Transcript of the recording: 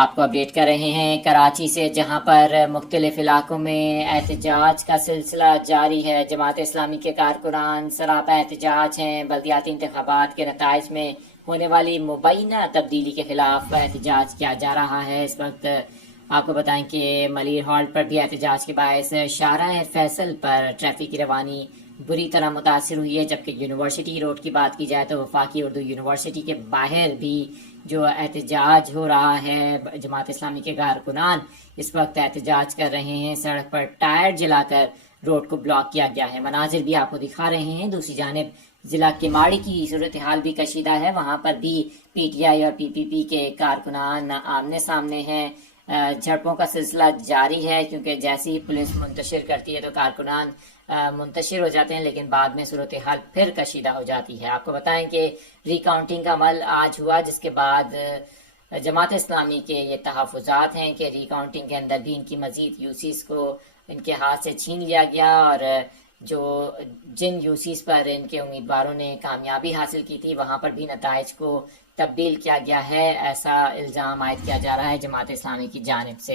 آپ کو اپڈیٹ کر رہے ہیں کراچی سے، جہاں پر مختلف علاقوں میں احتجاج کا سلسلہ جاری ہے۔ جماعت اسلامی کے کارکنان سراپا احتجاج ہیں۔ بلدیاتی انتخابات کے نتائج میں ہونے والی مبینہ تبدیلی کے خلاف احتجاج کیا جا رہا ہے۔ اس وقت آپ کو بتائیں کہ ملیر ہالٹ پر بھی احتجاج کے باعث شارع فیصل پر ٹریفک کی روانی بری طرح متاثر ہوئی ہے، جبکہ یونیورسٹی روڈ کی بات کی جائے تو وفاقی اردو یونیورسٹی کے باہر بھی جو احتجاج ہو رہا ہے، جماعت اسلامی کے کارکنان اس وقت احتجاج کر رہے ہیں۔ سڑک پر ٹائر جلا کر روڈ کو بلاک کیا گیا ہے۔ مناظر بھی آپ کو دکھا رہے ہیں۔ دوسری جانب ضلع کیماڑی کی صورتحال بھی کشیدہ ہے، وہاں پر بھی پی ٹی آئی اور پی پی پی کے کارکنان آمنے سامنے ہیں۔ جھڑپوں کا سلسلہ جاری ہے، کیونکہ جیسے ہی پولیس منتشر کرتی ہے تو کارکنان منتشر ہو جاتے ہیں، لیکن بعد میں صورتحال پھر کشیدہ ہو جاتی ہے۔ آپ کو بتائیں کہ ری کاؤنٹنگ کا عمل آج ہوا، جس کے بعد جماعت اسلامی کے یہ تحفظات ہیں کہ ری کاؤنٹنگ کے اندر بھی ان کی مزید یوسیز کو ان کے ہاتھ سے چھین لیا گیا، اور جن یوسیز پر ان کے امیدواروں نے کامیابی حاصل کی تھی وہاں پر بھی نتائج کو تبدیل کیا گیا ہے، ایسا الزام عائد کیا جا رہا ہے جماعت اسلامی کی جانب سے۔